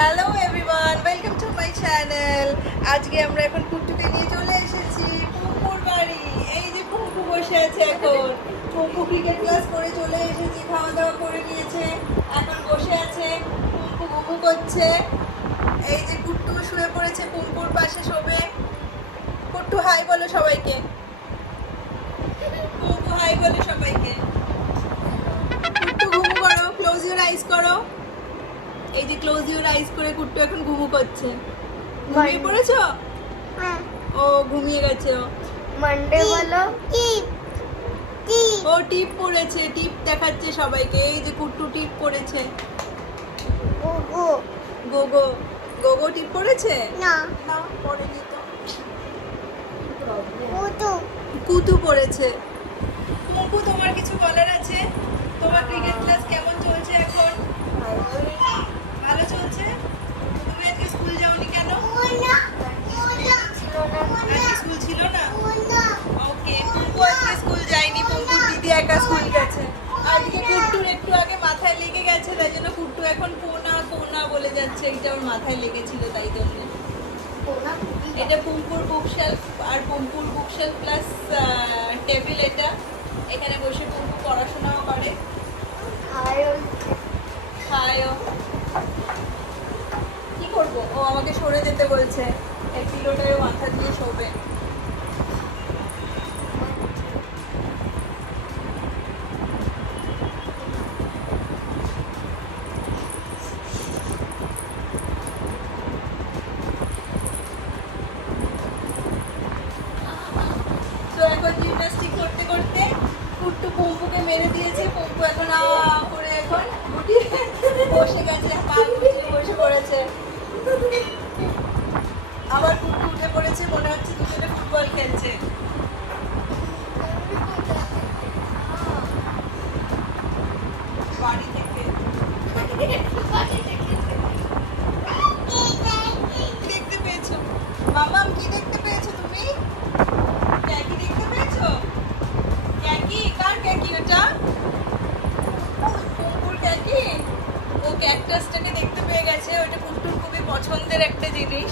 Hello everyone welcome to my channel আজকে আমরা এখন কুট্টুকে নিয়ে চলে এসেছি কুকুর বাড়ি। এই যে কুকু বসে আছে এখন। কুকু ক্রিকেট ক্লাস করে চলে এসেছি, খাওয়া দাওয়া করে নিয়েছে, এখন বসে আছে কুকু ঘুমু করছে। এই যে কুট্টু শুয়ে পড়েছে কুকুর পাশে শোবে। কুট্টু হাই বলো সবাইকে। কুকু হাই বলো সবাইকে। কুট্টু ঘুমু করো ক্লোজ ইউর আইস করো। এই যে ক্লোজ ইউর আইস করে কুট্টু এখন ঘুমু করছে। ঘুমিয়ে পড়েছো? ও ঘুমিয়ে গেছে ও। মানডে বলো। ও টিপ পড়েছে টিপ দেখাচ্ছে সবাইকে। এই যে কুট্টু টিপ পড়েছে। গুগু। গোগো। গোগো টিপ পড়েছে? না। না পড়েনি তো। কুতু। কুতু পড়েছে কুকু তোমার কিছু বলার আছে তোমার ক্রিকেট ক্লাস কেমন চলছে এখন ভালো চলছে তুমি আজকে স্কুল যাওনি কেন ছিল না আজকে স্কুল ছিল না ওকে পুপু আজকে স্কুল যায়নি দিদি একা স্কুল গেছে আজকে কুট্টুর একটু আগে মাথায় লেগে গেছে তাই জন্য কুট্টু এখন কোনা কোনা বলে যাচ্ছে এটা ওর মাথায় লেগেছিল তাই জন্য এটা পুম্পুর বুকশেলফ আর পুম্পুর বুকশেলফ প্লাস টেবিল এটা এখানে বসে পুম্পু পড়াশোনাও করে। খায়ও করব ও আমাকে সরে যেতে বলছে। এক কিলোটায় মাথা দিয়ে শোবে তো এখন জিমনাস্টিক করতে করতে কুট্টু পম্পুকে মেরে দিয়েছে পম্পু এখন আ করে এখন গুটিয়ে বসে গেছে পা গুটিয়ে বসে পড়েছে আবার কুট্টু উঠে পড়েছে মনে হচ্ছে দুজনে ফুটবল খেলছে বাড়ি থেকে কি দেখতে পেয়েছ মামাম কি দেখতে পেয়েছ তুমি ক্যাকি দেখতে পেয়েছ ক্যাকি কার ক্যাকি ওটা কুকুর ক্যাকি ক্যাকটাসটাকে দেখতে পেয়ে গেছে ওটা কুকুর খুবই পছন্দের একটা জিনিস।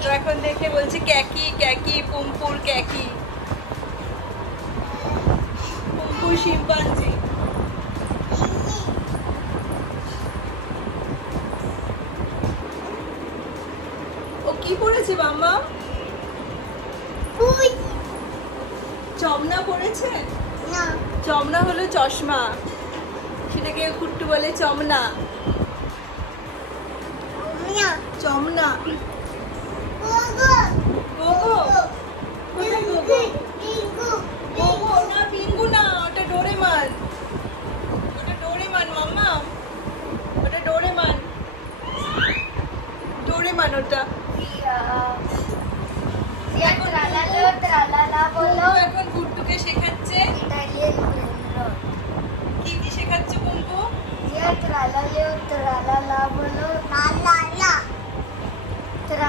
তো এখন দেখে বলছি ক্যাকি ক্যাকি পুম্পুর ক্যাকি। পুম্পুর শিম্পাঞ্জি। ও কি পড়েছে বাম্মা? চমনা পড়েছে? চমনা হলো চশমা। সেটাকে কুট্টু বলে চমনা। চমনা। ওটা এখন গুড্ডুকে শেখাচ্ছে। কি কি শেখাচ্ছে কুম্পু ট্রালা বলো।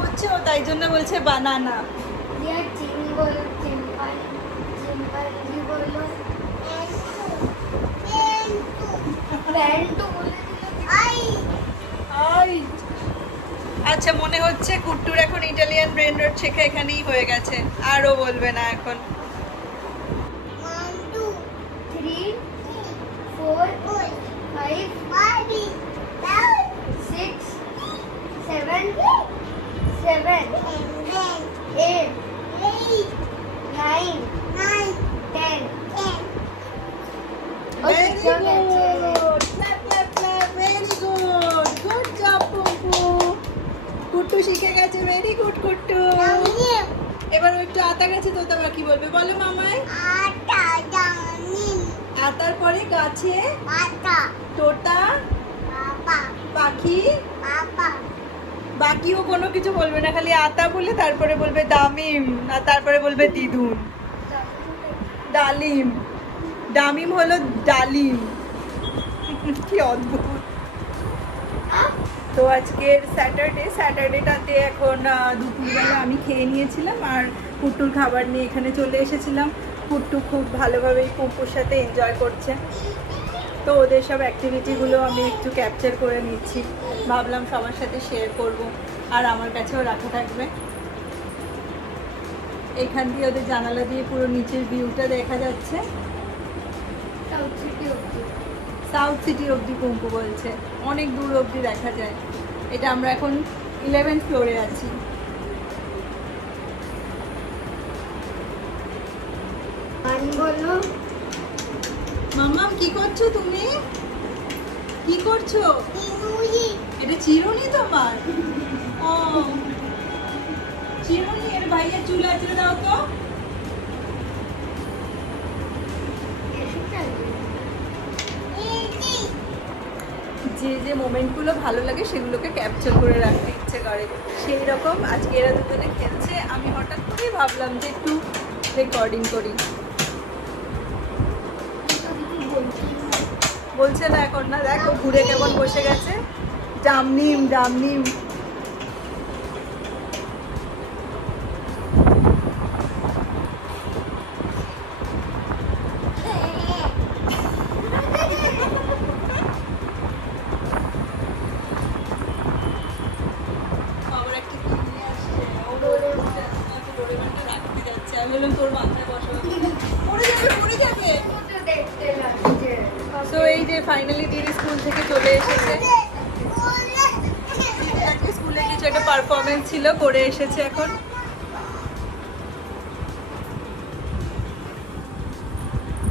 হচ্ছে ও তাই জন্য বলছে বানানা আচ্ছা মনে হচ্ছে কুট্টুর এখন ইটালিয়ান ব্রেন রোড শেখা এখানেই হয়ে গেছে। আরও বলবে না এখন। গাছে? টোটা পাখি? বাকিও কোনো কিছু বলবে না খালি আতা বলে তারপরে বলবে দামিম আর তারপরে বলবে দিদুন ডালিম। ডামিম হলো ডালিম। কি অদ্ভুত। তো আজকের স্যাটারডে স্যাটারডেটাতে এখন দুপুরবেলা আমি খেয়ে নিয়েছিলাম আর পুট্টুর খাবার নিয়ে এখানে চলে এসেছিলাম। পুট্টু খুব ভালোভাবেই পুপুর সাথে এনজয় করছে। তো ওদের সব অ্যাক্টিভিটিগুলো আমি একটু ক্যাপচার করে নিচ্ছি। ভাবলাম সবার সাথে শেয়ার করব। আর আমার কাছেও রাখা থাকবে। এখান দিয়ে ওদের জানালা দিয়ে পুরো নিচের ভিউটা দেখা যাচ্ছে। সাউথ সিটি অবধি। পঙ্কু বলছে। অনেক দূর অবধি দেখা যায়। এটা আমরা এখন ইলেভেন্থ ফ্লোরে আছি। বলো। মাম্মাম কি করছ তুমি? কি করছ? এটা চিরুনি তোমার? ও। চিরুনি এর ভাইয়ের চুল আঁচড়ে দাও তো। যে যে মোমেন্টগুলো ভালো লাগে সেগুলোকে ক্যাপচার করে রাখতে ইচ্ছে করে। সেই রকম আজকে এরা দুজনে খেলছে। আমি হঠাৎ করেই ভাবলাম যে একটু রেকর্ডিং করি। বলছে না এখন না দেখো ঘুরে কেমন বসে গেছে রাখতে যাচ্ছে আমি বললাম তোর মাথায় বসাবো পড়ে যাবে পড়ে যাবে তো এই যে ফাইনালি দিদি স্কুল থেকে চলে এসেছে। স্কুলে কিছু একটা পারফরমেন্স ছিল, করে এসেছে এখন।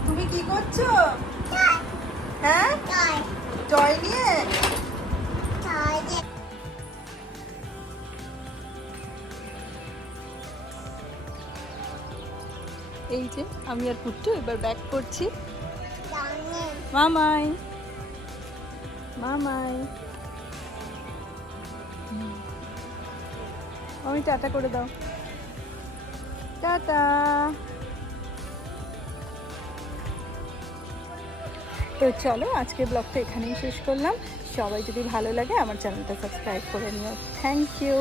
তুমি কি করছ? হ্যাঁ? জয় নিয়ে? এই যে আমি আর পুট্টু এবার ব্যাক করছি। মামাই মামাই আমি টাটা করে দাও টাটা তো চলো, আজকের ব্লগটা এখানেই শেষ করলাম। সবাই যদি ভালো লাগে, আমার চ্যানেলটা সাবস্ক্রাইব করে নিও। Thank you